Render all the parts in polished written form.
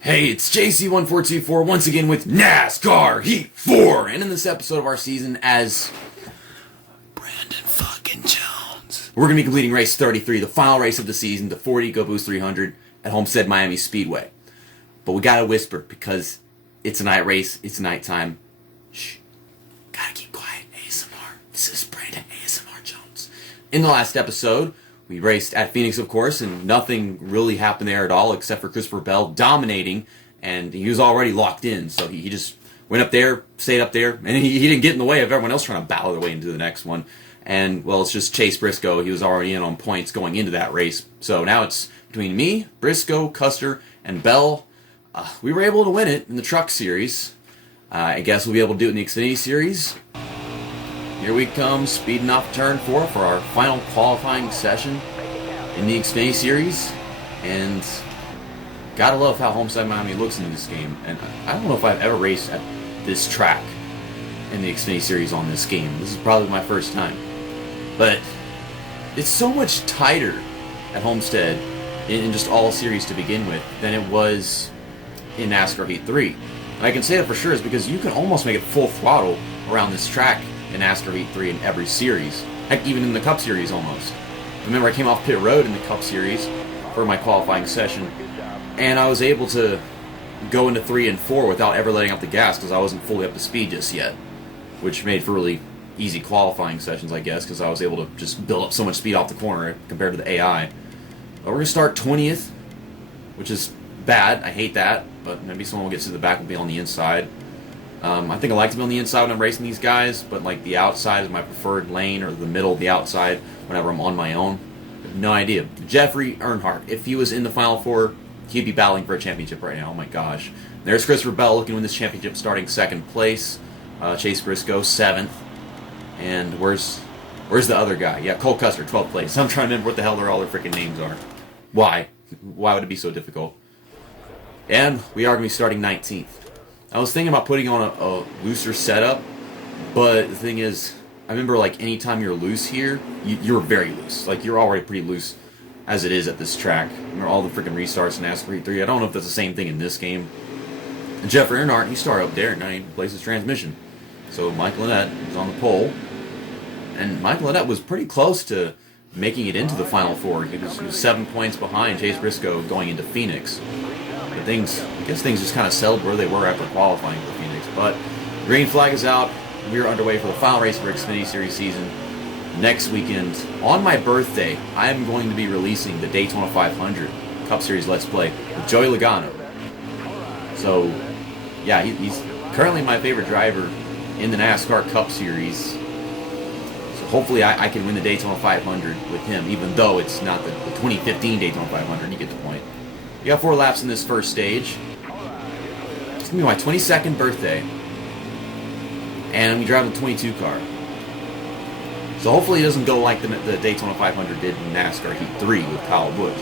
Hey, it's JC1424 once again with NASCAR Heat 4, and in this episode of our season as Brandon fucking Jones, we're going to be completing race 33, the final race of the season, the Ford EcoBoost 300 at Homestead-Miami Speedway. But we gotta whisper because it's a night race, it's nighttime. Shh, gotta keep quiet, ASMR. This is Brandon ASMR Jones. In the last episode, we raced at Phoenix, of course, and nothing really happened there at all except for Christopher Bell dominating, and he was already locked in, so he just went up there, stayed up there, and he didn't get in the way of everyone else trying to battle their way into the next one. And, well, it's just Chase Briscoe. He was already in on points going into that race. So now it's between me, Briscoe, Custer, and Bell. We were able to win it in the Truck Series. I guess we'll be able to do it in the Xfinity Series. Here we come, speeding off turn 4 for our final qualifying session in the Xfinity Series. And gotta love how Homestead-Miami looks in this game. And I don't know if I've ever raced at this track in the Xfinity Series on this game. This is probably my first time. But it's so much tighter at Homestead in just all series to begin with than it was in NASCAR Heat 3. And I can say that for sure is because you can almost make it full throttle around this track in NASCAR Heat 3 in every series. Heck, even in the Cup Series almost. Remember, I came off pit road in the Cup Series for my qualifying session, and I was able to go into 3 and 4 without ever letting up the gas because I wasn't fully up to speed just yet, which made for really easy qualifying sessions, I guess, because I was able to just build up so much speed off the corner compared to the AI. But we're going to start 20th, which is bad. I hate that, but maybe someone will get to the back and be on the inside. I think I like to be on the inside when I'm racing these guys, but like the outside is my preferred lane, or the middle of the outside whenever I'm on my own. I have no idea. Jeffrey Earnhardt, if he was in the Final Four, he'd be battling for a championship right now. Oh my gosh. There's Christopher Bell looking to win this championship, starting second place. Chase Briscoe, 7th. And where's the other guy? Yeah, Cole Custer, 12th place. I'm trying to remember what the hell all their freaking names are. Why? Why would it be so difficult? And we are going to be starting 19th. I was thinking about putting on a looser setup, but the thing is, I remember like anytime you're loose here, you're very loose. Like you're already pretty loose as it is at this track. Remember all the freaking restarts in NASCAR Heat 3? I don't know if that's the same thing in this game. And Jeff Earnhardt, he started up there and now he replaced his transmission. So Michael Annett is on the pole. And Michael Annett was pretty close to making it into the Final Four. He was 7 points behind Chase Briscoe going into Phoenix. But I guess things just kind of settled where they were after qualifying for Phoenix. But the green flag is out. We are underway for the final race of our Xfinity Series season next weekend. On my birthday, I am going to be releasing the Daytona 500 Cup Series Let's Play with Joey Logano. So, yeah, he's currently my favorite driver in the NASCAR Cup Series. So hopefully I can win the Daytona 500 with him, even though it's not the 2015 Daytona 500. You get the point. We got 4 laps in this first stage. It's going to be my 22nd birthday. And I'm driving the 22 car. So hopefully it doesn't go like the Daytona 500 did in NASCAR Heat 3 with Kyle Busch.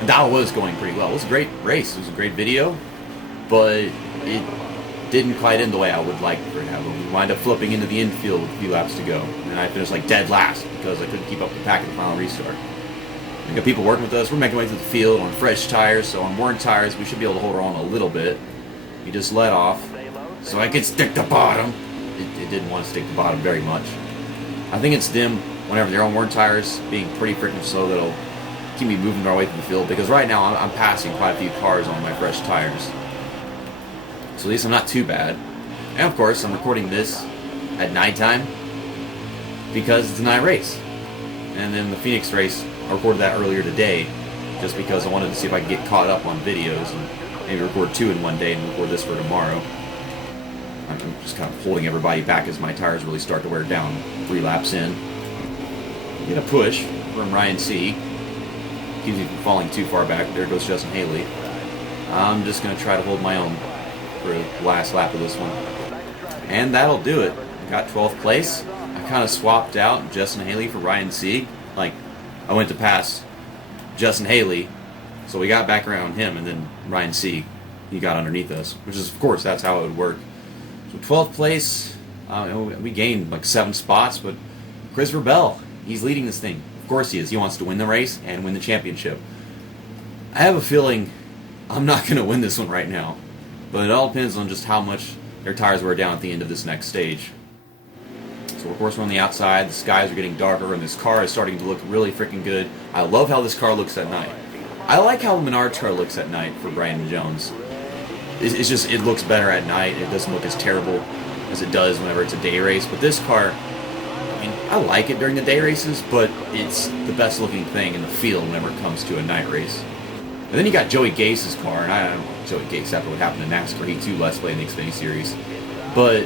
And that was going pretty well. It was a great race. It was a great video. But it didn't quite end the way I would like for it to have. We wind up flipping into the infield with a few laps to go. And I finished like dead last because I couldn't keep up the pack at the final restart. We got people working with us. We're making our way through the field on fresh tires. So on worn tires, we should be able to hold her on a little bit. We just let off. So I could stick the bottom. It didn't want to stick the bottom very much. I think it's them, whenever they're on worn tires, being pretty freaking slow, that'll keep me moving our way through the field. Because right now, I'm passing quite a few cars on my fresh tires. So at least I'm not too bad. And of course, I'm recording this at nighttime because it's a night race. And then the Phoenix race, I recorded that earlier today just because I wanted to see if I could get caught up on videos and maybe record 2 in one day and record this for tomorrow. I'm just kind of holding everybody back as my tires really start to wear down. 3 laps in. Get a push from Ryan C. Keeps me from falling too far back. There goes Justin Haley. I'm just going to try to hold my own for the last lap of this one. And that'll do it. Got 12th place. I kind of swapped out Justin Haley for Ryan C. Like, I went to pass Justin Haley, so we got back around him, and then Ryan C. he got underneath us, which is, of course, that's how it would work. So 12th place, we gained like 7 spots, but Christopher Bell, he's leading this thing. Of course he is. He wants to win the race and win the championship. I have a feeling I'm not going to win this one right now. But it all depends on just how much their tires wear down at the end of this next stage. So of course we're on the outside, the skies are getting darker, and this car is starting to look really freaking good. I love how this car looks at night. I like how the Menards car looks at night for Brandon Jones. It's just, it looks better at night. It doesn't look as terrible as it does whenever it's a day race. But this car, I mean, I like it during the day races, but it's the best looking thing in the field whenever it comes to a night race. And then you got Joey Gase's car, and I don't know Joey Gase after what happened in NASCAR. He too lets play in the Xfinity Series. But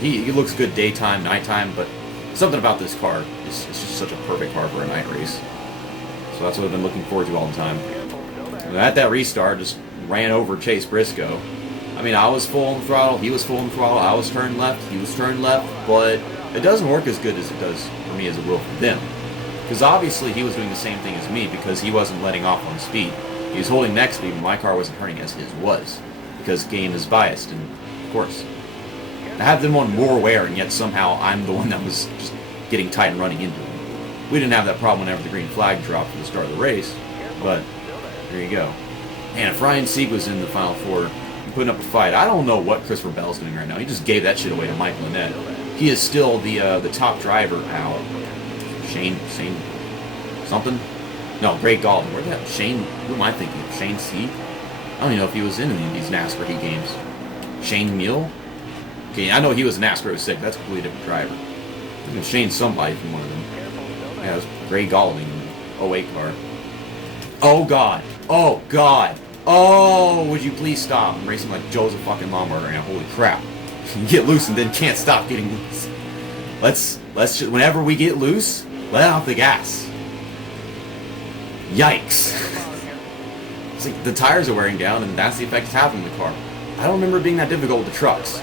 he looks good daytime, nighttime, but something about this car is just such a perfect car for a night race. So that's what I've been looking forward to all the time. And at that restart, just ran over Chase Briscoe. I mean, I was full on the throttle, he was full on the throttle, I was turning left, he was turning left, but it doesn't work as good as it does for me as it will for them. Because obviously he was doing the same thing as me because he wasn't letting off on speed. He was holding next speed, but my car wasn't turning as his was. Because game is biased, and of course. I have them on more wear, and yet somehow I'm the one that was just getting tight and running into them. We didn't have that problem whenever the green flag dropped at the start of the race, but there you go. And if Ryan Sieg was in the Final Four, putting up a fight, I don't know what Christopher Bell's doing right now. He just gave that shit away to Mike Lynette. He is still the top driver out. Shane something? No, Greg Gallman. Where the hell? Shane, who am I thinking of? Shane Sieg? I don't even know if he was in any of these NASCAR Heat games. Shane Mule? Okay, I know he was a NASCAR 06. That's a completely different driver. I think Shane somebody from one of them. Yeah, it was Greg Gallman in the 08 car. Oh, God. Oh, God. Oh, would you please stop? I'm racing like Joseph fucking Lombard right now. Holy crap. You get loose and then can't stop getting loose. Let's just, whenever we get loose, let off the gas. Yikes. It's like the tires are wearing down and that's the effect it's having in the car. I don't remember it being that difficult with the trucks.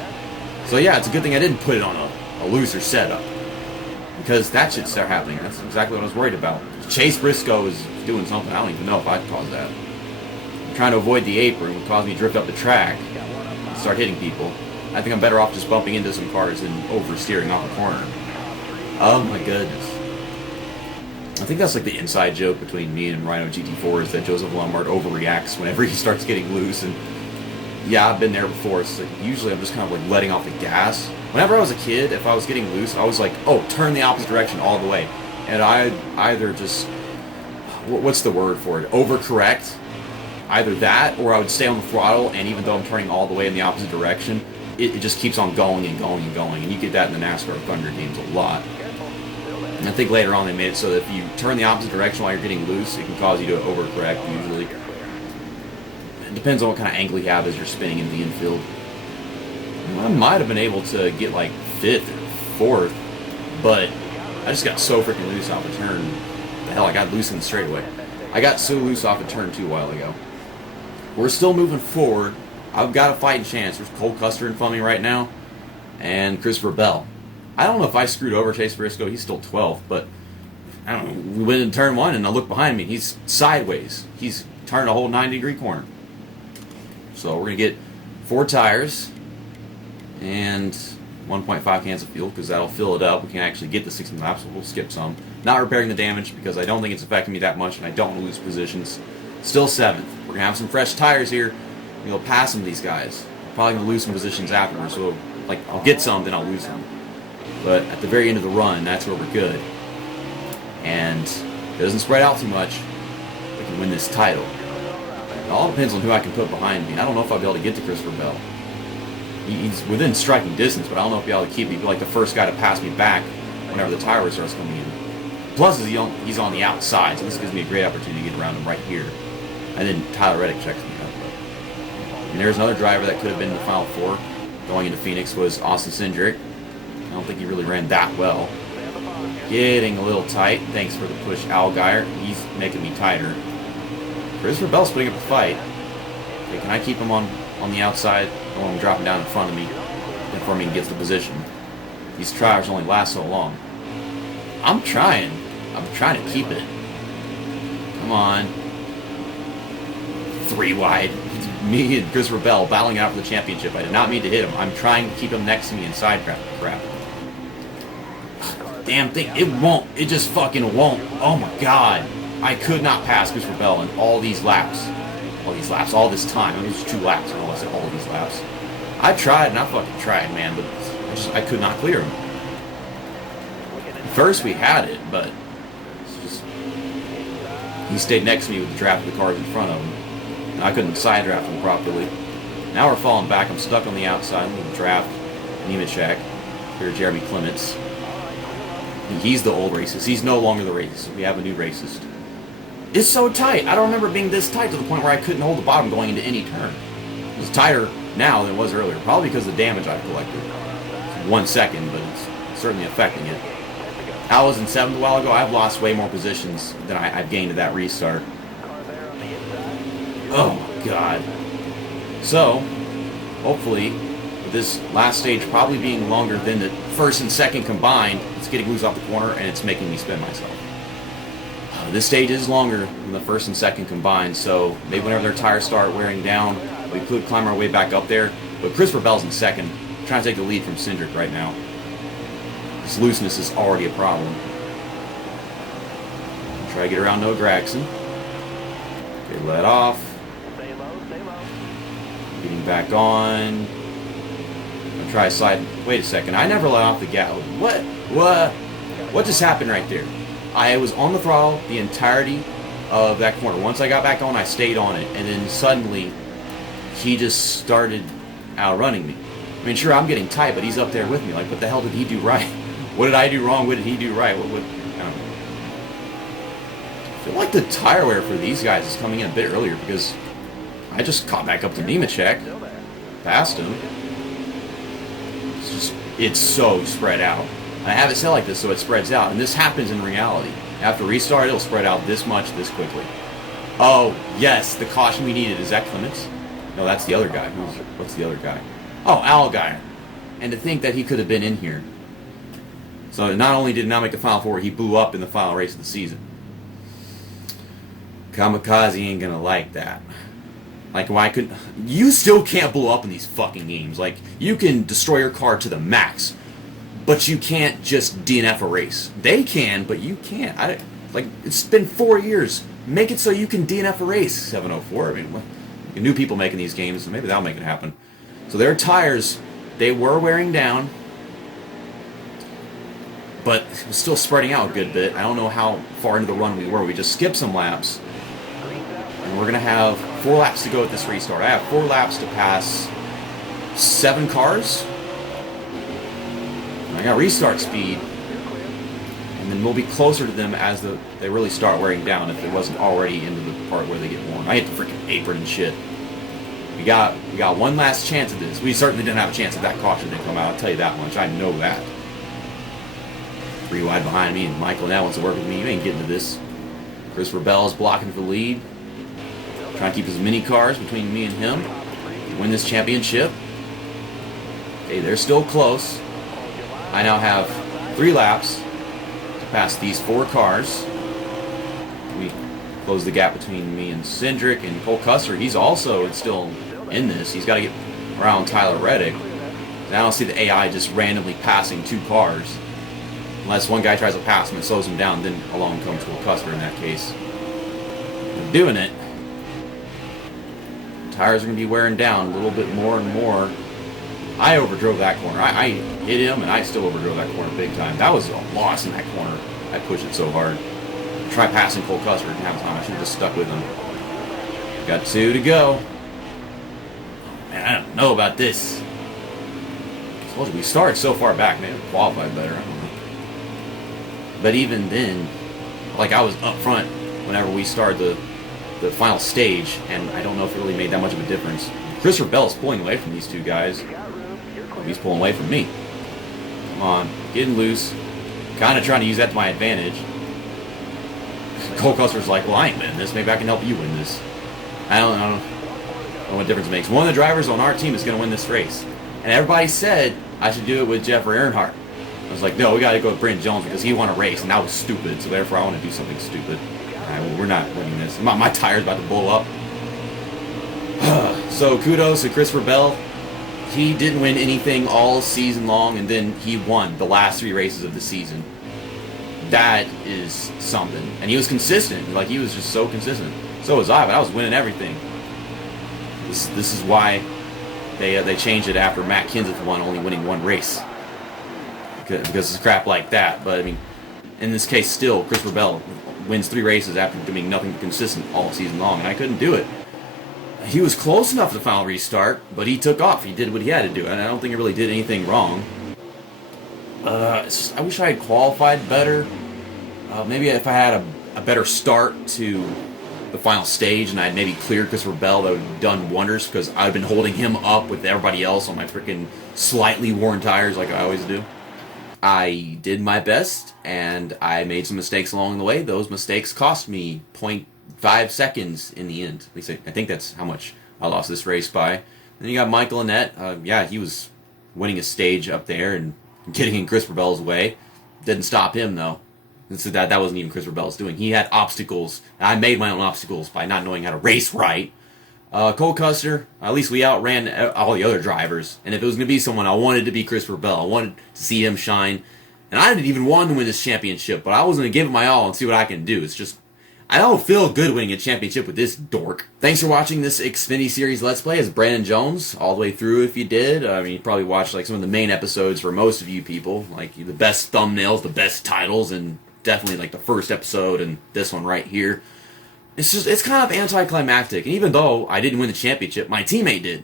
So yeah, it's a good thing I didn't put it on a looser setup. Because that should start happening. That's exactly what I was worried about. Chase Briscoe is doing something. I don't even know if I'd cause that. I'm trying to avoid the apron would cause me to drift up the track and start hitting people. I think I'm better off just bumping into some cars and oversteering off the corner. Oh my goodness. I think that's like the inside joke between me and Rhino GT4 is that Joseph Lombard overreacts whenever he starts getting loose. And yeah, I've been there before. So usually I'm just kind of like letting off the gas. Whenever I was a kid, if I was getting loose, I was like, oh, turn the opposite direction all the way. And I either just, what's the word for it? Overcorrect. Either that, or I would stay on the throttle, and even though I'm turning all the way in the opposite direction, it just keeps on going and going and going. And you get that in the NASCAR Thunder games a lot. And I think later on they made it so that if you turn the opposite direction while you're getting loose, it can cause you to overcorrect usually. It depends on what kind of angle you have as you're spinning in the infield. I might have been able to get like 5th or 4th, but I just got so freaking loose off a turn. The hell, I got loose in the straightaway. I got so loose off a turn 2 a while ago. We're still moving forward. I've got a fighting chance. There's Cole Custer in front of me right now, and Christopher Bell. I don't know if I screwed over Chase Briscoe. He's still 12th, but I don't know. We went in turn 1, and I look behind me. He's sideways. He's turned a whole 90-degree corner. So we're going to get 4 tires and 1.5 cans of fuel because that'll fill it up. We can actually get the 16 laps, so we'll skip some. Not repairing the damage because I don't think it's affecting me that much, and I don't want to lose positions. Still 7th. We're going to have some fresh tires here. We'll pass some of these guys. Probably going to lose some positions afterwards, so like I'll get some, then I'll lose them. But at the very end of the run, that's where we're good. And if it doesn't spread out too much, we can win this title. It all depends on who I can put behind me. I don't know if I'll be able to get to Christopher Bell. He's within striking distance, but I don't know if I'll be able to keep him. He'll be like the first guy to pass me back whenever the tire starts coming in. Plus, he's on the outside, so this gives me a great opportunity to get around him right here. And then Tyler Reddick checks me out. And there's another driver that could have been in the Final Four going into Phoenix was Austin Cindric. I don't think he really ran that well. Getting a little tight. Thanks for the push, Allgaier. He's making me tighter. Christopher Bell's putting up a fight. Okay, can I keep him on the outside? I don't want him dropping down in front of me before he gets the position. These tires only last so long. I'm trying to keep it. Come on. 3 wide. Me and Christopher Bell battling out for the championship. I did not mean to hit him. I'm trying to keep him next to me in side crap. Damn thing. It won't. It just fucking won't. Oh my god. I could not pass Christopher Bell in all these laps. all these laps, all this time. I mean, it was 2 laps, and I said all these laps. I tried, and I fucking tried, man, but I could not clear him. First we had it, but it's just, he stayed next to me with the draft of the cars in front of him, and I couldn't side draft him properly. Now we're falling back. I'm stuck on the outside. I'm going to draft Nemechek, here Jeremy Clements. He's the old racist. He's no longer the racist. We have a new racist. It's so tight. I don't remember being this tight to the point where I couldn't hold the bottom going into any turn. It's tighter now than it was earlier. Probably because of the damage I've collected. 1 second, but it's certainly affecting it. I was in 7th a while ago. I've lost way more positions than I've gained at that restart. Oh my god. So, hopefully, with this last stage probably being longer than the first and second combined, it's getting loose off the corner and it's making me spin myself. This stage is longer than the first and second combined, so maybe whenever their tires start wearing down, we could climb our way back up there. But Christopher Bell's in second, trying to take the lead from Cindric right now. This looseness is already a problem. Try to get around Noah Gragson. Okay, let off. Getting back on. I'm gonna try a slide. Wait a second, I never let off the gas. What just happened right there? I was on the throttle the entirety of that corner. Once I got back on, I stayed on it, and then suddenly he just started outrunning me. I mean, sure, I'm getting tight, but he's up there with me. Like, what the hell did he do right? What did I do wrong? What did he do right? I don't know. I feel like the tire wear for these guys is coming in a bit earlier because I just caught back up to Nemechek, passed him. It's so spread out. I have it set like this so it spreads out, and this happens in reality. After restart, it'll spread out this much, this quickly. Oh, yes, the caution we needed. Is that Clements? No, that's the other guy. What's the other guy? Oh, Allgaier. And to think that he could have been in here. So not only did he not make the Final Four, he blew up in the final race of the season. Kamikaze ain't gonna like that. Like, why couldn't... You still can't blow up in these fucking games. Like, you can destroy your car to the max, but you can't just DNF a race. They can, but you can't. Like, it's been 4 years. Make it so you can DNF a race. 704. I mean, new people making these games, so maybe that'll make it happen. So their tires, they were wearing down, but it was still spreading out a good bit. I don't know how far into the run we were. We just skipped some laps, and we're going to have 4 laps to go at this restart. I have 4 laps to pass 7 cars. I got restart speed, and then we'll be closer to them as they really start wearing down if it wasn't already into the part where they get worn. I hit the freaking apron and shit. We got one last chance at this. We certainly didn't have a chance if that caution didn't come out. I'll tell you that much. I know that. 3 wide behind me, and Michael now wants to work with me. You ain't getting to this. Christopher Bell is blocking for the lead. Trying to keep as many cars between me and him. Win this championship. Okay, they're still close. I now have 3 laps to pass these 4 cars. We close the gap between me and Cindric, and Cole Custer. He's also still in this. He's got to get around Tyler Reddick. And I don't see the AI just randomly passing 2 cars. Unless one guy tries to pass him and slows him down, then along comes Cole Custer in that case. We're doing it. Tires are going to be wearing down a little bit more and more. I overdrove that corner. I hit him, and I still overdrove that corner big time. That was a loss in that corner. I pushed it so hard. Try passing Cole Custer didn't have time. I should have just stuck with him. Got 2 to go. Man, I don't know about this. We started so far back, man. We qualified better. I don't know. But even then, like, I was up front whenever we started the final stage, and I don't know if it really made that much of a difference. Christopher Bell's pulling away from these 2 guys. He's pulling away from me. Come on, getting loose. Kind of trying to use that to my advantage. Cole Custer's like, well, I ain't winning this. Maybe I can help you win this. I don't know what difference it makes. One of the drivers on our team is going to win this race. And everybody said I should do it with Jeffrey Earnhardt. I was like, no, we got to go with Brandon Jones because he won a race, and that was stupid. So therefore, I want to do something stupid. All right, well, we're not winning this. My tire's about to blow up. So kudos to Christopher Bell. He didn't win anything all season long, and then he won the last 3 races of the season. That is something. And he was consistent. Like, he was just so consistent. So was I, but I was winning everything. This is why they changed it after Matt Kenseth won, only winning one race. Because it's crap like that. But, I mean, in this case, still, Christopher Bell wins 3 races after doing nothing consistent all season long, and I couldn't do it. He was close enough to the final restart, but he took off. He did what he had to do, and I don't think he really did anything wrong. I wish I had qualified better. Maybe if I had a better start to the final stage and I had maybe cleared Christopher Bell, that would have done wonders, because I've been holding him up with everybody else on my freaking slightly worn tires like I always do. I did my best, and I made some mistakes along the way. Those mistakes cost me 0.5 seconds in the end. At least I think that's how much I lost this race by. Then you got Michael Annett. Yeah, he was winning a stage up there and getting in Christopher Bell's way. Didn't stop him, though. So that wasn't even Christopher Bell's doing. He had obstacles. I made my own obstacles by not knowing how to race right. Cole Custer, at least we outran all the other drivers. And if it was going to be someone, I wanted to be Christopher Bell. I wanted to see him shine. And I didn't even want to win this championship, but I was going to give it my all and see what I can do. It's just, I don't feel good winning a championship with this dork. Thanks for watching this Xfinity Series Let's Play as Brandon Jones, all the way through if you did. I mean, you probably watched like some of the main episodes for most of you people, like the best thumbnails, the best titles, and definitely like the first episode and this one right here. It's kind of anticlimactic, and even though I didn't win the championship, my teammate did.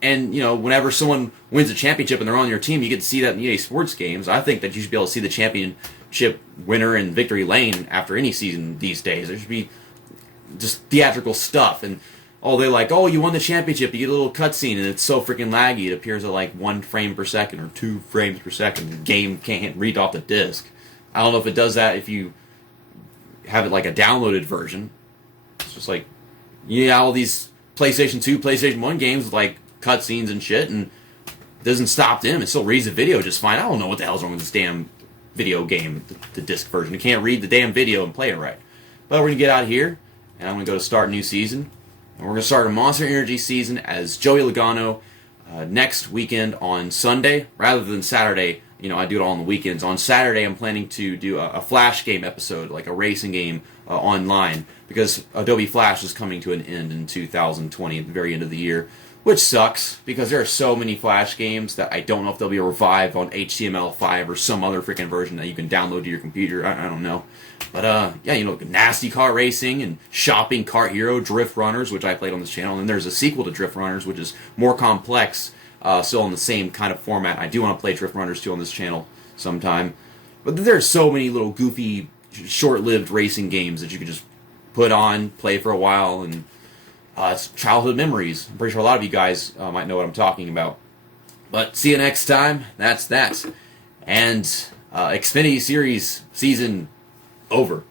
And, you know, whenever someone wins a championship and they're on your team, you get to see that in EA Sports games. I think that you should be able to see the championship winner in victory lane after any season these days. There should be just theatrical stuff. And, they're like, you won the championship, you get a little cutscene, and it's so freaking laggy. It appears at like 1 frame per second or 2 frames per second. The game can't read off the disc. I don't know if it does that if you have it like a downloaded version. It's just like, all these PlayStation 2, PlayStation 1 games with like cutscenes and shit, and it doesn't stop them. It still reads the video just fine. I don't know what the hell's wrong with this damn video game, the disc version. It can't read the damn video and play it right. But we're going to get out of here, and I'm going to go to start a new season. And we're going to start a Monster Energy season as Joey Logano next weekend on Sunday, rather than Saturday. I do it all on the weekends. On Saturday, I'm planning to do a Flash game episode, like a racing game online, because Adobe Flash is coming to an end in 2020, at the very end of the year, which sucks, because there are so many Flash games that I don't know if they'll be revived on HTML5 or some other freaking version that you can download to your computer. I don't know. But, Nasty Car Racing and Shopping Kart Hero, Drift Runners, which I played on this channel, and there's a sequel to Drift Runners, which is more complex, still in the same kind of format. I do want to play Drift Runners 2 on this channel sometime. But there's so many little goofy, short-lived racing games that you can just put on, play for a while, and it's childhood memories. I'm pretty sure a lot of you guys might know what I'm talking about. But see you next time. That's that. And Xfinity Series season over.